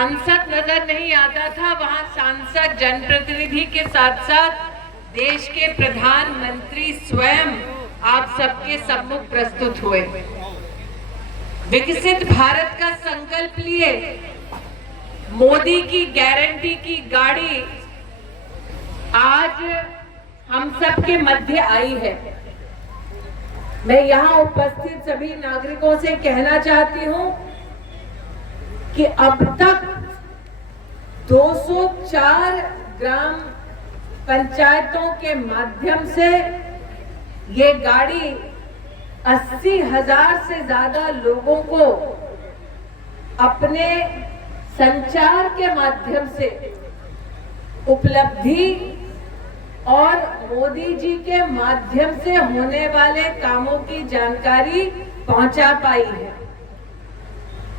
सांसद नजर नहीं आता था, वहां सांसद जनप्रतिनिधि के साथ साथ देश के प्रधानमंत्री स्वयं आप सबके सम्मुख प्रस्तुत हुए। विकसित भारत का संकल्प लिए मोदी की गारंटी की गाड़ी आज हम सबके मध्य आई है। मैं यहाँ उपस्थित सभी नागरिकों से कहना चाहती हूँ कि अब तक 204 ग्राम पंचायतों के माध्यम से ये गाड़ी 80,000 से ज्यादा लोगों को अपने संचार के माध्यम से उपलब्धि और मोदी जी के माध्यम से होने वाले कामों की जानकारी पहुंचा पाई है।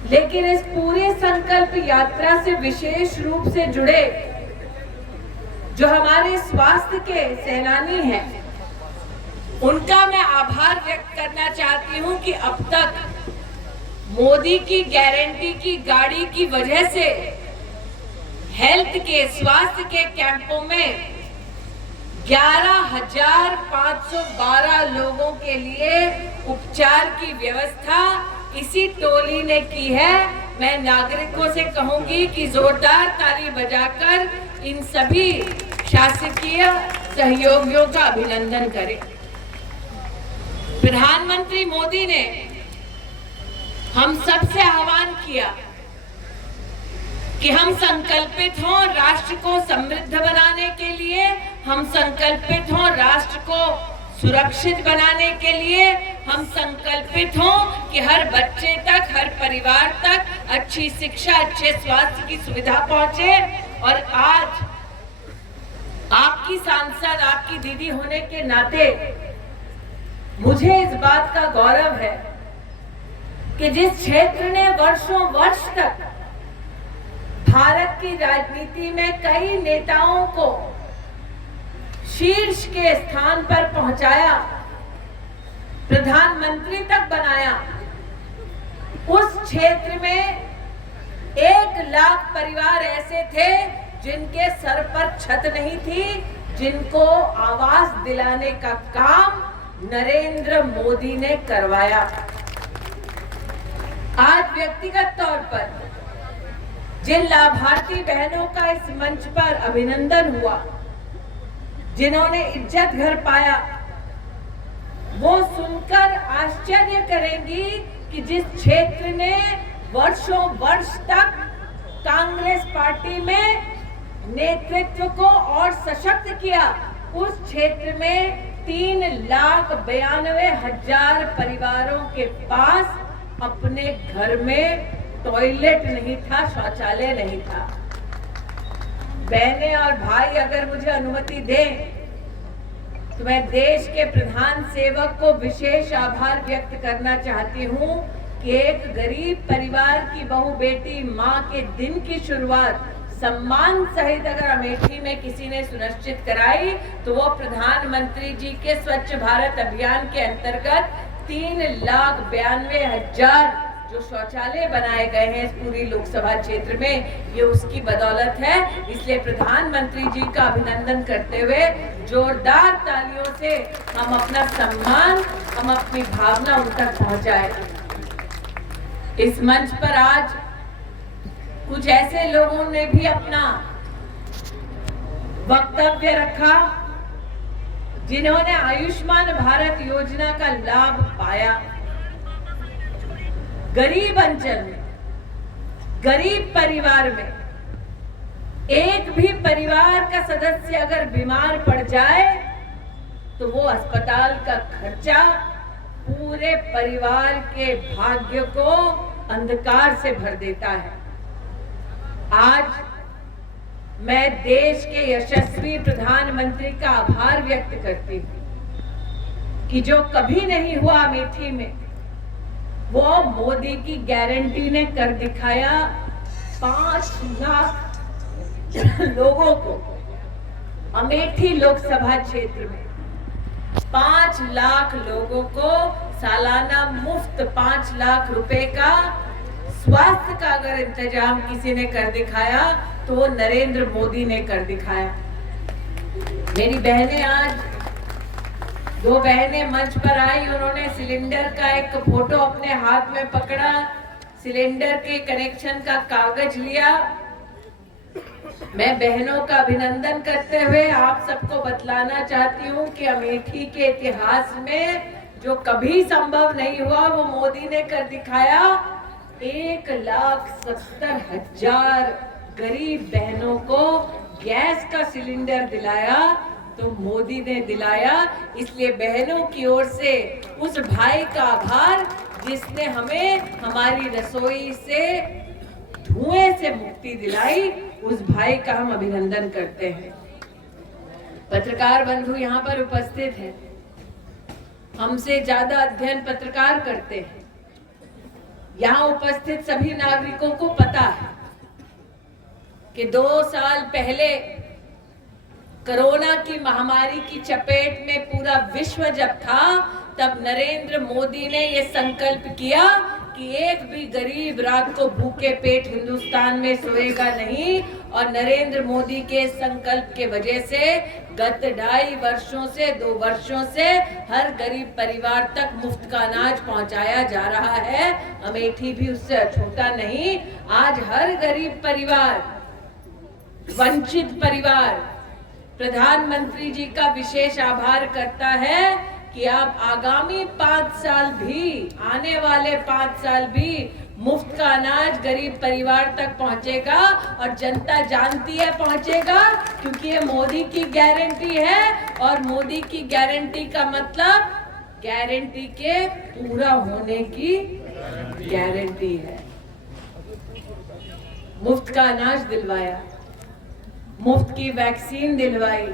लेकिन इस पूरे संकल्प यात्रा से विशेष रूप से जुड़े जो हमारे स्वास्थ्य के सेनानी हैं, उनका मैं आभार व्यक्त करना चाहती हूं कि अब तक मोदी की गारंटी की गाड़ी की वजह से हेल्थ के स्वास्थ्य के कैंपों में 11,512 लोगों के लिए उपचार की व्यवस्था इसी टोली ने की है। मैं नागरिकों से कहूंगी कि जोरदार ताली बजाकर इन सभी शासकीय सहयोगियों का अभिनंदन करें। प्रधानमंत्री मोदी ने हम सबसे आह्वान किया कि हम संकल्पित हों राष्ट्र को समृद्ध बनाने के लिए, हम संकल्पित हों राष्ट्र को सुरक्षित बनाने के लिए, हम संकल्पित हों कि हर बच्चे तक, हर परिवार तक अच्छी शिक्षा, अच्छे स्वास्थ्य की सुविधा पहुंचे। और आज आपकी सांसद, आपकी दीदी होने के नाते मुझे इस बात का गौरव है कि जिस क्षेत्र ने वर्षों वर्ष तक भारत की राजनीति में कई नेताओं को शीर्ष के स्थान पर पहुंचाया, प्रधानमंत्री तक बनाया, उस क्षेत्र में 1 लाख परिवार ऐसे थे जिनके सर पर छत नहीं थी, जिनको आवास दिलाने का काम नरेंद्र मोदी ने करवाया। आज व्यक्तिगत तौर पर जिन लाभार्थी बहनों का इस मंच पर अभिनंदन हुआ, जिन्होंने इज्जत घर पाया, वो सुनकर आश्चर्य करेंगी कि जिस क्षेत्र ने वर्षों वर्ष तक कांग्रेस पार्टी में नेतृत्व को और सशक्त किया, उस क्षेत्र में 3,92,000 परिवारों के पास अपने घर में टॉयलेट नहीं था, शौचालय नहीं था। बहनें और भाई अगर मुझे अनुमति दें तो मैं देश के प्रधान सेवक को विशेष आभार व्यक्त करना चाहती हूं कि एक गरीब परिवार की बहू बेटी मां के दिन की शुरुआत सम्मान सहित अगर अमेठी में किसी ने सुनिश्चित कराई तो वो प्रधानमंत्री जी के स्वच्छ भारत अभियान के अंतर्गत 3,92,000 जो शौचालय बनाए गए हैं इस पूरी लोकसभा क्षेत्र में, ये उसकी बदौलत है। इसलिए प्रधानमंत्री जी का अभिनंदन करते हुए जोरदार तालियों से हम अपना सम्मान, हम अपनी भावना उन तक पहुंचाए। इस मंच पर आज कुछ ऐसे लोगों ने भी अपना वक्तव्य रखा जिन्होंने आयुष्मान भारत योजना का लाभ पाया। गरीब अंचल में, गरीब परिवार में एक भी परिवार का सदस्य अगर बीमार पड़ जाए तो वो अस्पताल का खर्चा पूरे परिवार के भाग्य को अंधकार से भर देता है। आज मैं देश के यशस्वी प्रधानमंत्री का आभार व्यक्त करती हूँ कि जो कभी नहीं हुआ अमेठी में वो मोदी की गारंटी ने कर दिखाया। 5 लाख लोगों को अमेठी लोकसभा क्षेत्र में 5 लाख लोगों को सालाना मुफ्त 5 लाख रुपए का स्वास्थ्य का अगर इंतजाम किसी ने कर दिखाया तो वो नरेंद्र मोदी ने कर दिखाया। मेरी बहनें आज 2 बहनें मंच पर आई, उन्होंने सिलेंडर का एक फोटो अपने हाथ में पकड़ा, सिलेंडर के कनेक्शन का कागज लिया। मैं बहनों का अभिनंदन करते हुए आप सबको बतलाना चाहती हूँ कि अमेठी के इतिहास में जो कभी संभव नहीं हुआ वो मोदी ने कर दिखाया। 1,70,000 गरीब बहनों को गैस का सिलेंडर दिलाया तो मोदी ने दिलाया। इसलिए बहनों की ओर से उस भाई का आभार जिसने हमें हमारी रसोई से धुएं से मुक्ति दिलाई, उस भाई का हम अभिनंदन करते हैं। पत्रकार बंधु यहाँ पर उपस्थित हैं, हमसे ज्यादा अध्ययन पत्रकार करते हैं। यहाँ उपस्थित सभी नागरिकों को पता है कि 2 साल पहले कोरोना की महामारी की चपेट में पूरा विश्व जब था, तब नरेंद्र मोदी ने ये संकल्प किया कि एक भी गरीब रात को भूखे पेट हिंदुस्तान में सोएगा नहीं। और नरेंद्र मोदी के संकल्प के वजह से गत 2.5 वर्षों से 2 वर्षों से हर गरीब परिवार तक मुफ्त का अनाज पहुंचाया जा रहा है। अमेठी भी उससे छोटा नहीं। आज हर गरीब परिवार, वंचित परिवार प्रधानमंत्री जी का विशेष आभार करता है कि आप आगामी 5 साल भी, आने वाले 5 साल भी मुफ्त का अनाज गरीब परिवार तक पहुंचेगा। और जनता जानती है पहुंचेगा, क्योंकि ये मोदी की गारंटी है। और मोदी की गारंटी का मतलब गारंटी के पूरा होने की गारंटी है। मुफ्त का अनाज दिलवाया, मुफ्त की वैक्सीन दिलवाई,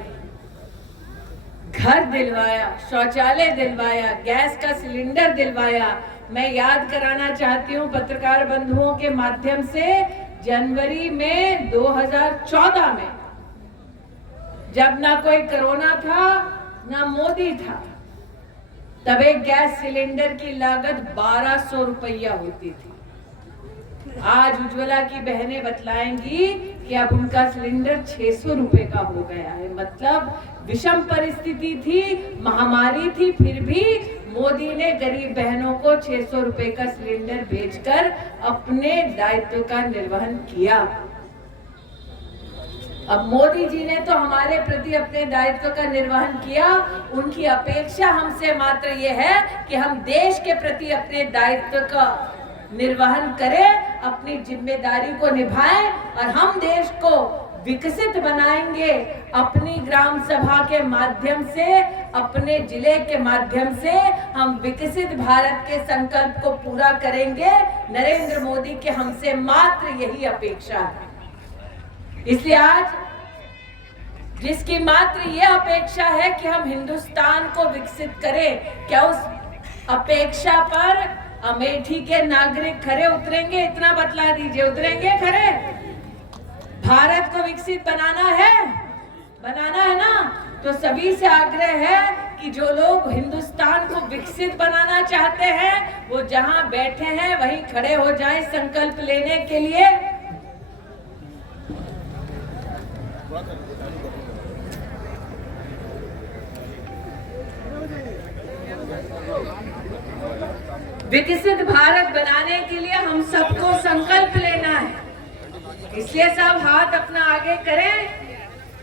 घर दिलवाया, शौचालय दिलवाया, गैस का सिलेंडर दिलवाया। मैं याद कराना चाहती हूँ पत्रकार बंधुओं के माध्यम से, जनवरी में 2014 में जब ना कोई कोरोना था ना मोदी था, तब एक गैस सिलेंडर की लागत 1200 रुपया होती थी। आज उज्ज्वला की बहनें बतलाएंगी कि अब उनका सिलेंडर 600 रुपए का हो गया है। मतलब विषम परिस्थिति थी, महामारी थी, फिर भी मोदी ने गरीब बहनों को 600 रुपए का सिलेंडर भेजकर अपने दायित्व का निर्वहन किया। अब मोदी जी ने तो हमारे प्रति अपने दायित्व का निर्वहन किया, उनकी अपेक्षा हमसे मात्र ये है कि हम देश के प्रति अपने दायित्व का निर्वहन करें, अपनी जिम्मेदारी को निभाएं और हम देश को विकसित बनाएंगे। अपनी ग्राम सभा के माध्यम से, अपने जिले के माध्यम से हम विकसित भारत के संकल्प को पूरा करेंगे। नरेंद्र मोदी के हमसे मात्र यही अपेक्षा है। इसलिए आज जिसकी मात्र यह अपेक्षा है कि हम हिंदुस्तान को विकसित करें, क्या उस अपेक्षा पर अमेठी के नागरिक खरे उतरेंगे? इतना बतला दीजिए, उतरेंगे खरे? भारत को विकसित बनाना है ना? तो सभी से आग्रह है कि जो लोग हिंदुस्तान को विकसित बनाना चाहते हैं वो जहां बैठे हैं वहीं खड़े हो जाएं संकल्प लेने के लिए। विकसित भारत बनाने के लिए हम सबको संकल्प लेना है। इसलिए सब हाथ अपना आगे करें,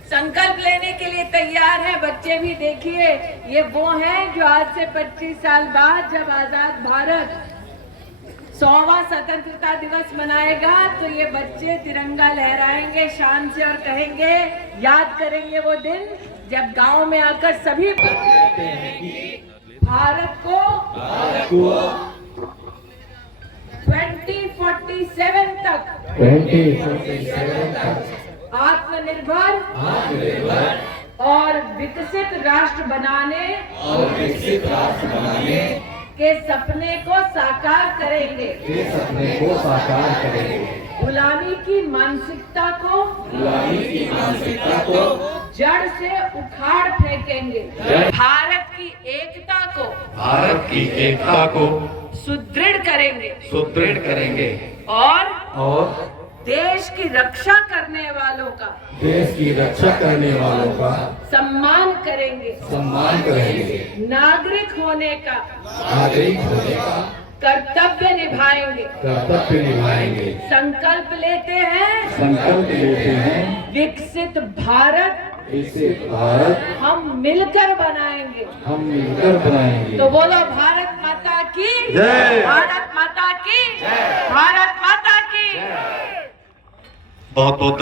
संकल्प लेने के लिए तैयार है। बच्चे भी देखिए, ये वो हैं जो आज से 25 साल बाद जब आजाद भारत 100वां स्वतंत्रता दिवस मनाएगा तो ये बच्चे तिरंगा लहराएंगे शान से और कहेंगे, याद करेंगे वो दिन जब गांव में आकर सभी भारत को 2047 तक आत्मनिर्भर और विकसित राष्ट्र बनाने के सपने को साकार करेंगे। गुलामी की मानसिकता को जड़ से उखाड़ फेंकेंगे। भारत की एकता को सुदृढ़ करेंगे। और देश की रक्षा करने वालों का देश की रक्षा करने वालों का सम्मान करेंगे, सम्मान करेंगे, नागरिक होने का नागरिक होने का कर्तव्य निभाएंगे, कर्तव्य निभाएंगे, संकल्प लेते हैं संकल्प लेते हैं विकसित भारत विकसित भारत हम मिलकर बनाएंगे। हम मिलकर बनाएंगे। तो बोलो भारत माता की जय। भारत माता की भारत माता की। बहुत बहुत